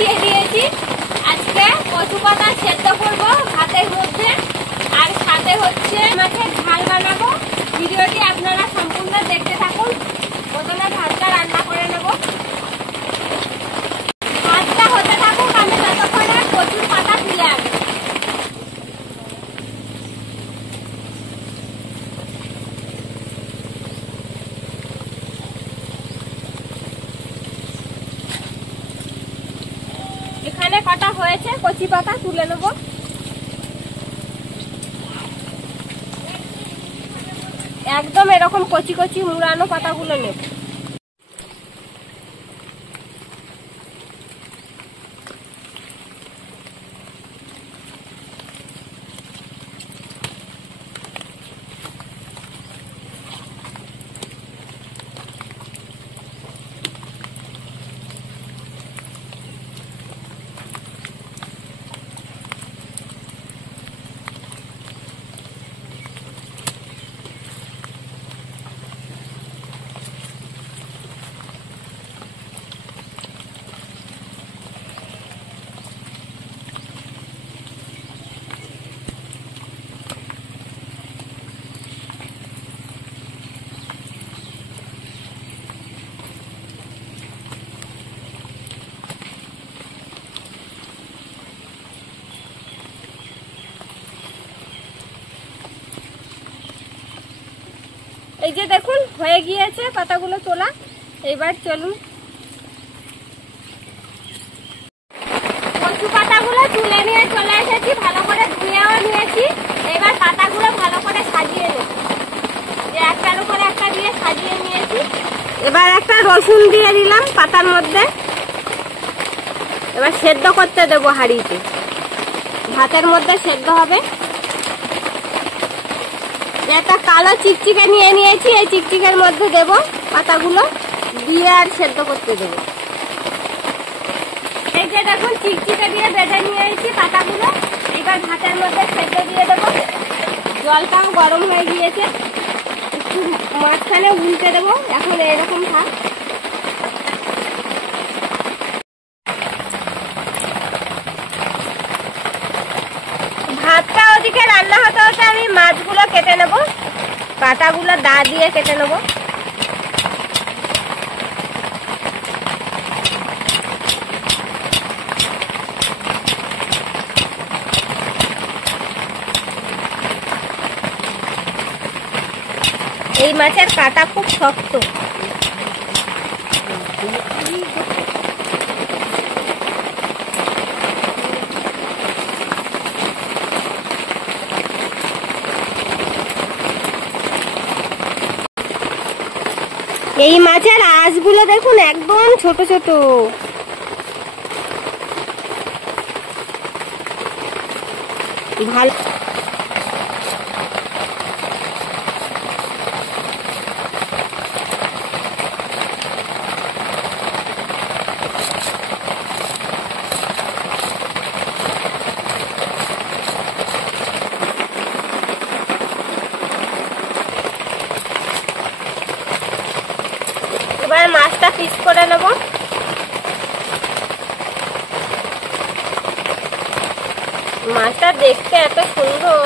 বসিয়ে দিয়েছি। আজকে কচু পাতা সেদ্ধ করবো ভাতের মধ্যে, আর সাথে হচ্ছে মাছের ঝাল বানাবো। ভিডিওটি আপনারা সম্পূর্ণ দেখতে থাকুন। প্রথমে ভাতটা রান্না করে নেব। ভাতটা হতে থাকুক, আমি ততক্ষণে কচুর পাতা তুলে আনবো। এখানে কাটা হয়েছে, কচি পাতা তুলে নেব। একদম এরকম কচি কচি মুড়ানো পাতাগুলো নেব। এই যে দেখুন হয়ে গিয়েছে পাতাগুলো তোলা। এবার চলুন কচু পাতাগুলো তুলে নিয়ে চলে এসেছি, ভালো করে ধুয়েও নিয়েছি। এবার পাতাগুলো ভালো করে সাজিয়ে নেব, যে একটার উপরে একটা দিয়ে সাজিয়ে নিয়েছি। এবার একটা রসুন দিয়ে দিলাম পাতার মধ্যে। এবার সেদ্ধ করতে দেবো হাঁড়িতে, ভাতের মধ্যে সেদ্ধ হবে। একটা কালো চিকচিকে নিয়ে নিয়েছি, এই চিকচিকের মধ্যে দেব পাতাগুলো দিয়ে আর সেদ্ধ করতে দেবো। এই যে দেখুন চিকচিকে দিয়ে বেঁধে নিয়েছি পাতাগুলো। এবার ভাতের মধ্যে সেদ্ধ দিয়ে দেবো। জলটাও গরম হয়ে গিয়েছে, একটু মাঝখানে উল্টে দেবো। এখন এরকম থাক। ভাতটা ওদিকে রান্না হতে হতে আমি মাছগুলো কেটে নেব। কাঁটাগুলো দা দিয়ে কেটে নেব। এই মাছের কাঁটা খুব শক্ত। এই মাছের আঁশগুলো দেখুন একদম ছোট ছোট। ভালো এবার মাছটা পিস করে নেব। মাছটা দেখতে এত সুন্দর,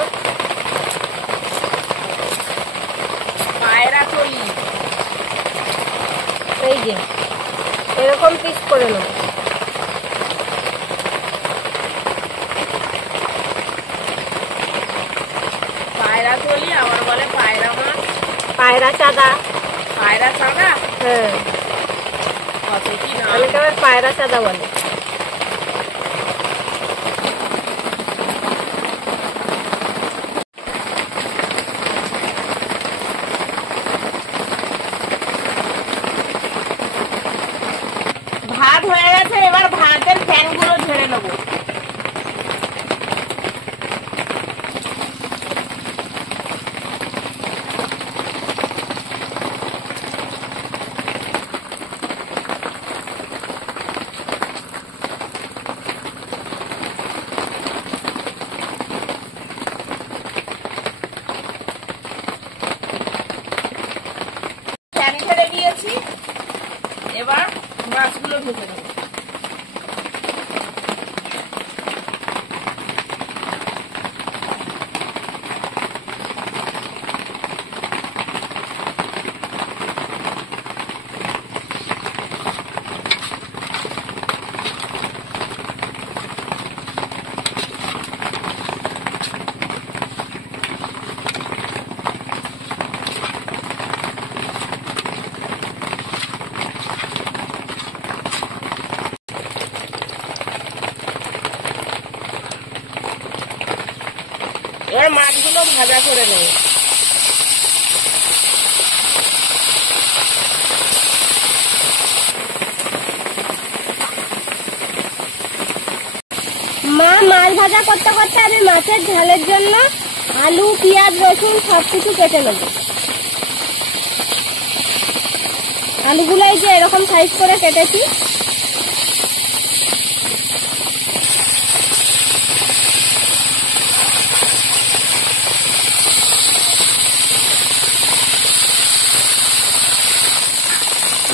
পায়রা তলি। এই যে এরকম পিস করে নেব। পায়রা তলি আবার বলে পায়রা মাছ, পায়রা চাঁদা। পায়রা চাঁদা, হ্যাঁ, অনেকে আবার পায়রা চাঁদা বলে। ভাত হয়ে গেছে, এবার ভাতের ফ্যানগুলো ঝেড়ে নেবো। এবার মাছগুলো ঢেকে দেবো। এবার মাছগুলো ভাজা করে নেব। মা মাছ ভাজা করতে করতে আমি মাছের ঝালের জন্য আলু, পেঁয়াজ, রসুন সবকিছু কেটে নেব। আলুগুলো এই যে এরকম সাইজ করে কেটেছি।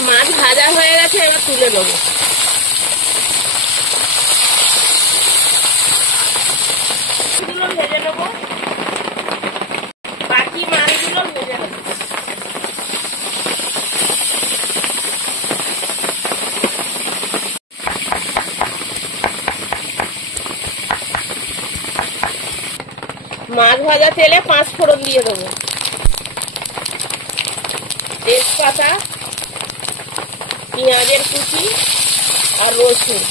মাছ ভাজা হয়ে গেছে, এবার তুলে নেবো। গুলো ভেজে নেবো, বাকি মাছগুলো ভেজে নেবো। মাছ ভাজা তেলে 5 ফোড়ন দিয়ে দেবো, তেজপাতা, পেঁয়াজের কুচি আর রসুন।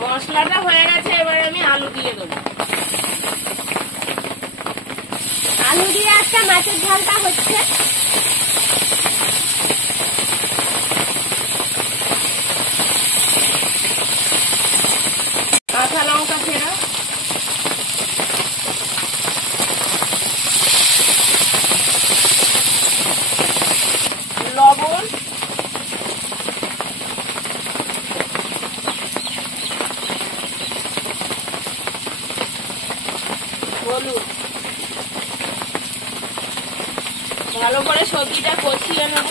মশলাটা হয়ে গেছে, এবার আমি আলু দিয়ে দেবো। আলু দিয়ে একটা মাছের ঝালটা হচ্ছে। কাঁচা লঙ্কা ফেরা, লবণ, হলুদ। ভালো করে সবজিটা কষিয়ে নেব।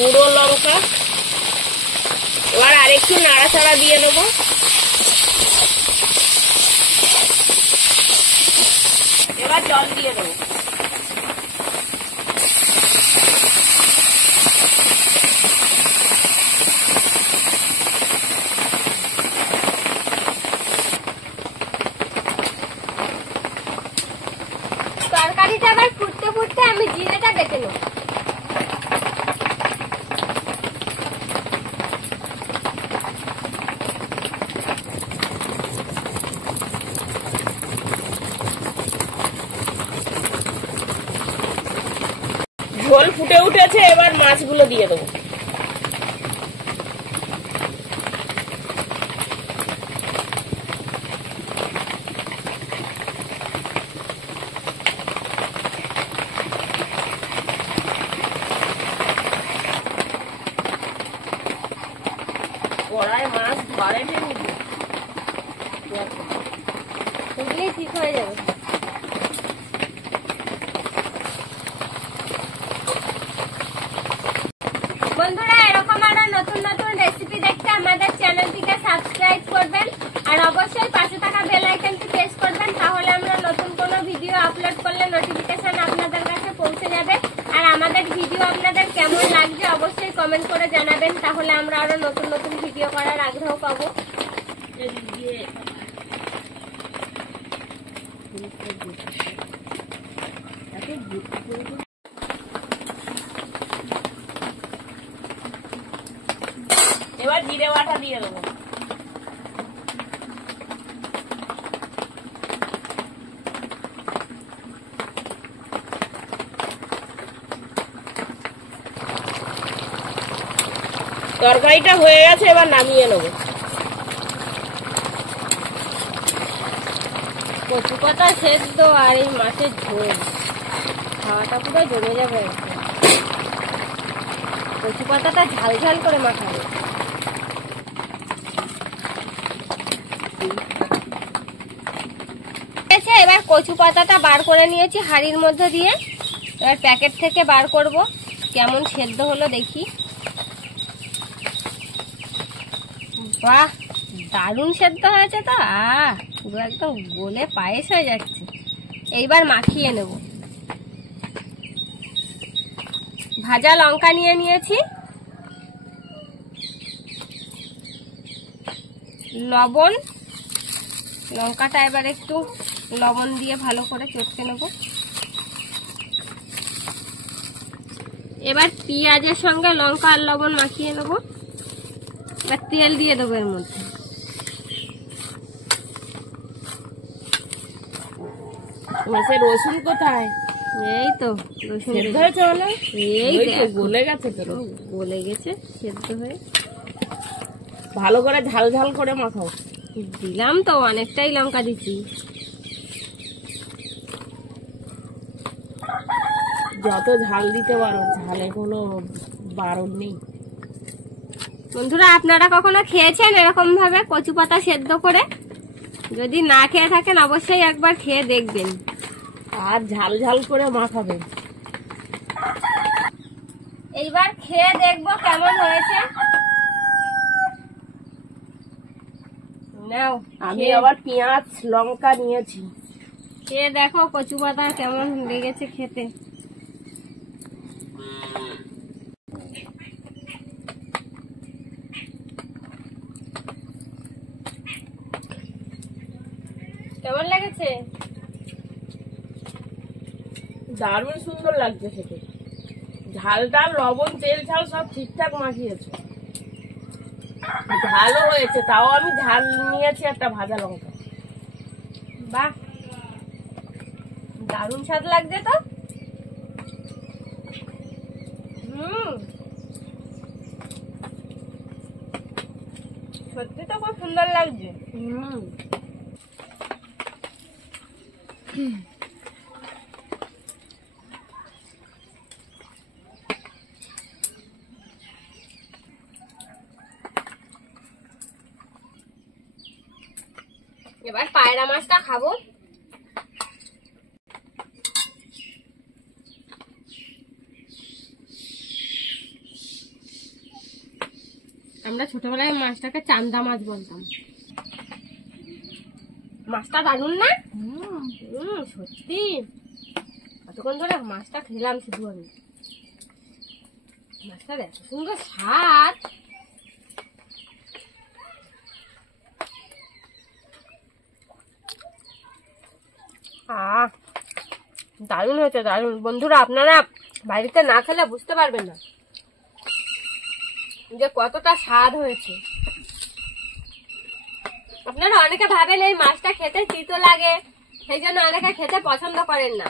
গুঁড়ো লঙ্কা, এবার আরেকটু নাড়াচাড়া দিয়ে নেবো। এবার জল দিয়ে দেবো। তরকারিটা আবার ফুটতে ফুটতে আমি জিরেটা বেটে নেব। ঝোল ফুটে উঠেছে, এবার মাছগুলো দিয়ে দেবো। কড়াই মাছ ধরে ফুটলেই ঠিক হয়ে যাবে। বন্ধুরা, এরকম আরো নতুন নতুন রেসিপি দেখতে আমাদের চ্যানেলটিকে সাবস্ক্রাইব করবেন আর অবশ্যই পাশে থাকা বেল আইকনটি প্রেস করবেন, তাহলে আমরা নতুন কোনো ভিডিও আপলোড করলে নোটিফিকেশন আপনাদের কাছে পৌঁছে যাবে। আর আমাদের ভিডিও আপনাদের কেমন লাগছে অবশ্যই কমেন্ট করে জানাবেন, তাহলে আমরা আরো নতুন নতুন ভিডিও করার আগ্রহ পাবো। এবার জিরে বাটা দিয়ে দেবো। তরকারিটা হয়ে গেছে, এবার নামিয়ে নেব। কচু পাতা সেদ্ধ আর এই মাছের ঝোল খাওয়াটা পুরো জমে যাবে। কচু পাতাটা ঝাল ঝাল করে মাখাবে। এবার কচু পাতাটা বার করে নিয়েছি হাঁড়ির মধ্যে দিয়ে। এবার প্যাকেট থেকে বার করব, কেমন সেদ্ধ হলো দেখি। বাহ, দারুণ সেদ্ধ হয়েছে তো। পুরো একদম গলে পায়েস হয়ে যাচ্ছে। এইবার মাখিয়ে নেব। ভাজা লঙ্কা নিয়ে নিয়েছি, লবণ, লঙ্কাটা এবার একটু লবণ দিয়ে ভালো করে চটকে নেব। এবার পেঁয়াজের সঙ্গে লঙ্কা আর লবণ মাখিয়ে নেব। এবার তেল দিয়ে দেবো এর মধ্যে। মাছে রসুন কোথায়? এই তো রসুন সেদ্ধ হয়েছে বলো? এই ওই তো দেখো, গলে গেছে তো। গলে গেছে সেদ্ধ হয়ে। ভালো করে ঝাল ঝাল করে মাখাও। দিলাম তো, অনেকটাই লঙ্কা দিচ্ছি। যত ঝাল দিতে পারো, ঝালে কোনো বারণ নেই। বন্ধুরা, আপনারা কখনো খেয়েছেন এরকম ভাবে কচু পাতা সেদ্ধ করে? যদি না খেয়ে থাকেন অবশ্যই একবার খেয়ে দেখবেন। আর ঝাল ঝাল করে মাখাবেন। এইবার খেয়ে দেখবো কেমন হয়েছে। নাও, আমি আবার পেঁয়াজ লঙ্কা নিয়েছি। খেয়ে দেখো কচু পাতা কেমন লেগেছে খেতে। কেমন লেগেছে? দারুণ সুন্দর লাগছে খেতে। ঝাল ডাল লবণ তেল ঝাল সব ঠিকঠাক মাখিয়েছে। ঝালও হয়েছে, তাও আমি ঝাল নিয়েছি একটা ভাজা লঙ্কা। বাহ, দারুণ স্বাদ লাগছে তো। সত্যি তো খুব সুন্দর লাগছে। এবার পায়রা মাছটা খাবো। আমরা ছোটবেলায় মাছটাকে চান্দা মাছ বলতাম। মাছটা দারুণ না? সত্যি এতক্ষণ ধরে মাছটা খেলাম শুধু আমি। মাছটার এত সুন্দর স্বাদ। দারুণ হয়েছে, দারুণ। বন্ধুরা, আপনারা বাড়িতে না খেলে বুঝতে পারবেন না যে কতটা স্বাদ হয়েছে। আপনারা অনেকে ভাবেন এই মাছটা খেতে তিতো লাগে, সেই জন্য অনেকে খেতে পছন্দ করেন না,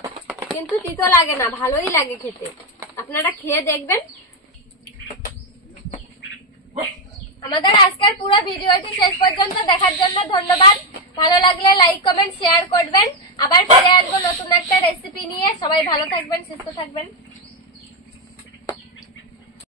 কিন্তু তিতো লাগে না, ভালোই লাগে খেতে। আপনারা খেয়ে দেখবেন। আমাদের আজকের পুরো ভিডিওটি শেষ পর্যন্ত দেখার জন্য ধন্যবাদ। ভালো লাগলে লাইক কমেন্ট শেয়ার করবেন। আবার ফিরে আসবো নতুন একটা রেসিপি নিয়ে। সবাই ভালো থাকবেন, সুস্থ থাকবেন।